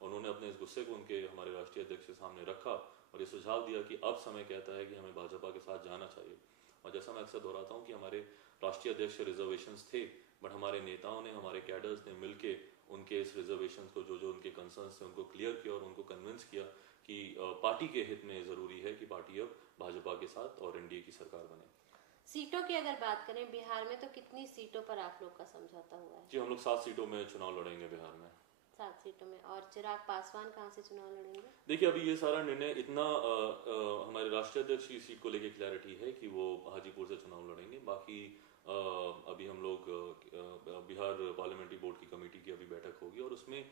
उन्होंने अपने इस गुस्से को उनके हमारे राष्ट्रीय अध्यक्ष के सामने रखा और ये सुझाव दिया कि अब समय कहता है कि हमें भाजपा के साथ जाना चाहिए। और जैसा मैं अक्सर दोहराता हूँ कि हमारे राष्ट्रीय अध्यक्ष के रिजर्वेशंस थे, बट हमारे नेताओं ने, हमारे कैडर्स ने मिलके उनके इस रिजर्वेशन को, जो जो उनके कंसर्न्स थे, उनको क्लियर किया और उनको कन्विंस किया कि पार्टी के हित में ज़रूरी है कि पार्टी अब भाजपा के साथ और एनडीए की सरकार बने। सीटों की अगर बात करें बिहार में, तो कितनी सीटों पर आप लोग का समझौता हुआ है? जी, हम लोग 7 सीटों में चुनाव लड़ेंगे बिहार में। 7 सीटों में। और चिराग पासवान कहाँ से चुनाव लड़ेंगे? देखिए, अभी ये सारा निर्णय इतना हमारे राष्ट्रीय अध्यक्ष की सीट को लेकर क्लैरिटी है कि वो हाजीपुर से चुनाव लड़ेंगे। बाकी अभी हम लोग बिहार पार्लियामेंट्री बोर्ड की कमेटी की अभी बैठक होगी और उसमें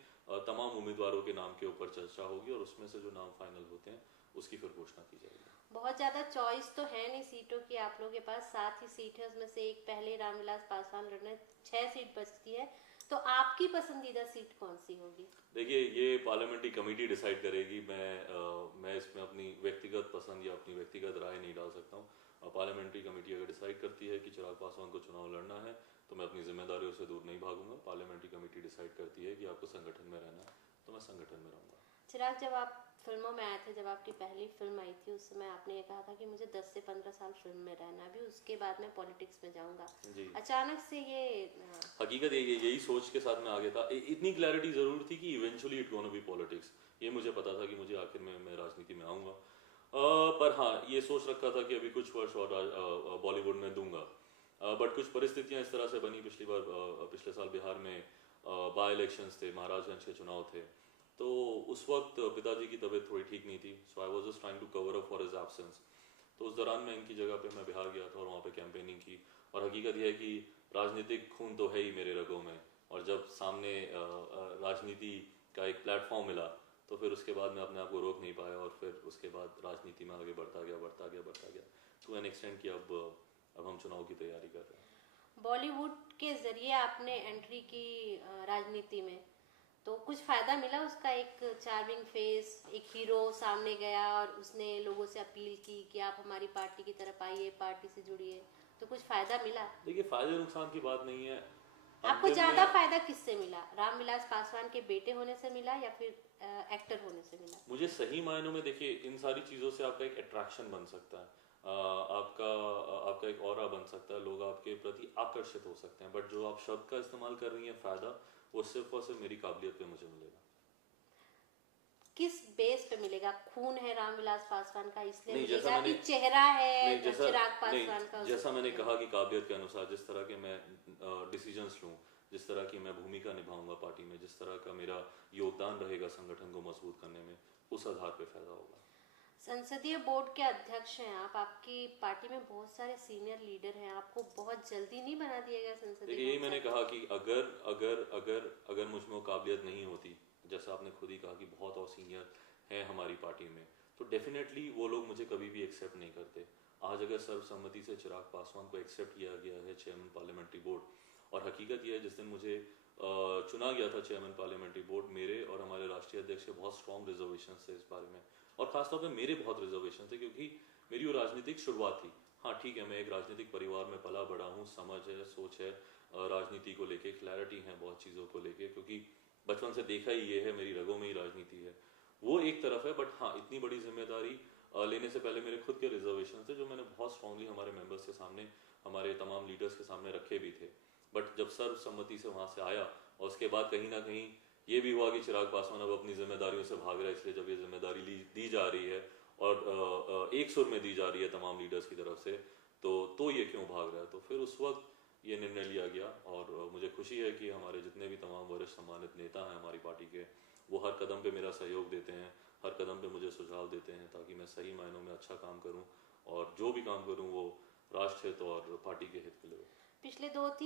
तमाम उम्मीदवारों के नाम के ऊपर चर्चा होगी और उसमें से जो नाम फाइनल होते हैं उसकी फिर घोषणा की जाएगी। बहुत ज़्यादा चॉइस तो है नहीं सीटों की आप लोगों के पास, 7 ही सीट है, उसमें से एक पहले रामविलास पासवान लड़ रहे हैं, 6 सीट बचती है, तो आपकी पसंदीदा सीट कौन सी होगी? देखिए, ये पार्लियामेंट्री कमेटी डिसाइड करेगी। मैं इसमें अपनी व्यक्तिगत पसंद या अपनी व्यक्तिगत राय नहीं डाल सकता हूँ। पार्लियामेंट्री कमेटी अगर डिसाइड करती है कि चिराग पासवान को चुनाव लड़ना है तो मैं अपनी जिम्मेदारियों से दूर नहीं भागूंगा। पार्लियामेंट्री कमेटी डिसाइड करती है कि आपको संगठन में रहना है तो मैं संगठन में रहूंगा। चिराग, जब आप फिल्मों में आए थे, जब आपकी पहली फिल्म आई थी, उस समय आपने ये कहा था कि मुझे 10 से 15 साल फिल्म में रहना है, अभी उसके बाद मैं पॉलिटिक्स में जाऊंगा। अचानक से ये हकीकत यही सोच के साथ मैं आगे था। इतनी क्लैरिटी जरूर थी कि eventually it gonna be politics. ये मुझे पता था कि मुझे आखिर में मैं राजनीति में आऊंगा। पर हाँ, ये सोच रखा था कि अभी कुछ वर्ष और बॉलीवुड में दूंगा। बट कुछ परिस्थितियां इस तरह से बनी। पिछले साल बिहार में बाय इलेक्शंस थे, महाराजगंज के चुनाव थे, तो उस वक्त पिताजी की तबीयत थोड़ी ठीक नहीं थी। So I was just trying to cover up for his absence. तो उस दौरान मैं इनकी जगह पे मैं बिहार गया था और वहाँ पे कैंपेनिंग की। और हकीकत यह है कि राजनीतिक खून तो है ही मेरे रगों में, और जब सामने राजनीति का एक प्लेटफॉर्म मिला तो फिर उसके बाद मैं अपने आप को रोक नहीं पाया और फिर उसके बाद राजनीति में आगे बढ़ता गया टू एन एक्सटेंट कि अब हम चुनाव की तैयारी कर रहे हैं। बॉलीवुड के जरिए आपने एंट्री की राजनीति में, तो कुछ फायदा मिला उसका? एक चार्मिंग फेस, एक हीरो सामने गया और उसने लोगों से अपील की कि आप हमारी पार्टी की तरफ आइए, पार्टी से जुड़िए, तो कुछ फायदा मिला? देखिए, फायदे नुकसान की बात नहीं है। आपको ज्यादा फायदा किससे मिला? रामविलास पासवान के बेटे होने से मिला या फिर एक्टर होने से मिला? मुझे सही मायनों में, देखिए, इन सारी चीज़ों से आपका एक अट्रैक्शन बन सकता है, आपका एक ऑरा बन सकता है, लोग आपके प्रति आकर्षित हो सकते हैं। बट जो आप शब्द का इस्तेमाल कर रही हैं फायदा, वो सिर्फ और सिर्फ मेरी काबिलियत पे मुझे मिलेगा। किस बेस पे मिलेगा? खून है रामविलास पासवान का इसलिए नहीं, मिलेगा कि चेहरा है चिराग पासवान का? जैसा मैंने कहा कि काबिलियत के अनुसार जिस तरह के मैं डिसीजंस लूं, जिस तरह की मैं भूमिका निभाऊंगा पार्टी में, जिस तरह का मेरा योगदान रहेगा संगठन को मजबूत करने में, उस आधार पे फायदा होगा। संसदीय बोर्ड के अध्यक्ष हैं आप, आपकी पार्टी में बहुत सारे सीनियर लीडर हैं, आपको बहुत जल्दी नहीं बना दिया गया संसदीय? यही मैंने कहा कि अगर अगर अगर अगर मुझ में काबिलियत नहीं होती, जैसा आपने खुद ही कहा कि बहुत और सीनियर हैं हमारी पार्टी में, तो डेफिनेटली वो लोग मुझे कभी भी एक्सेप्ट नहीं करते। आज अगर सर्वसम्मति से चिराग पासवान को एक्सेप्ट किया गया है चेयरमैन पार्लियामेंट्री बोर्ड, और हकीकत यह है जिस दिन मुझे चुना गया था चेयरमैन पार्लियामेंट्री बोर्ड, मेरे और हमारे राष्ट्रीय अध्यक्ष के बहुत स्ट्रॉन्ग रिजर्वेशन थे इस बारे में, और खासतौर पर मेरे बहुत रिजर्वेशन थे क्योंकि मेरी वो राजनीतिक शुरुआत थी। हाँ ठीक है, मैं एक राजनीतिक परिवार में पला बड़ा हूँ, समझ है, सोच है, राजनीति को लेके क्लैरिटी है बहुत चीज़ों को लेके, क्योंकि बचपन से देखा ही ये है, मेरी रगों में ही राजनीति है। वो एक तरफ है, बट हाँ, इतनी बड़ी जिम्मेदारी लेने से पहले मेरे खुद के रिजर्वेशन थे जो मैंने बहुत स्ट्रांगली हमारे मेंबर्स के सामने, हमारे तमाम लीडर्स के सामने रखे भी थे। बट जब सर्वसम्मति से वहाँ से आया और उसके बाद कहीं ना कहीं ये भी हुआ कि चिराग पासवान अब अपनी जिम्मेदारियों से भाग रहा है, इसलिए जब ये जिम्मेदारी दी जा रही है और एक सुर में दी जा रही है तमाम लीडर्स की तरफ से, तो ये क्यों भाग रहा है? तो फिर उस वक्त ये निर्णय लिया गया और मुझे खुशी है कि हमारे जितने भी तमाम वरिष्ठ सम्मानित नेता हैं हमारी पार्टी के, वो हर कदम पे मेरा सहयोग देते हैं, हर कदम पे मुझे सुझाव देते हैं ताकि मैं सही मायनों में अच्छा काम करूं और जो भी काम करूं वो राष्ट्र हित और पार्टी के हित के लिए हो। पिछले 2-3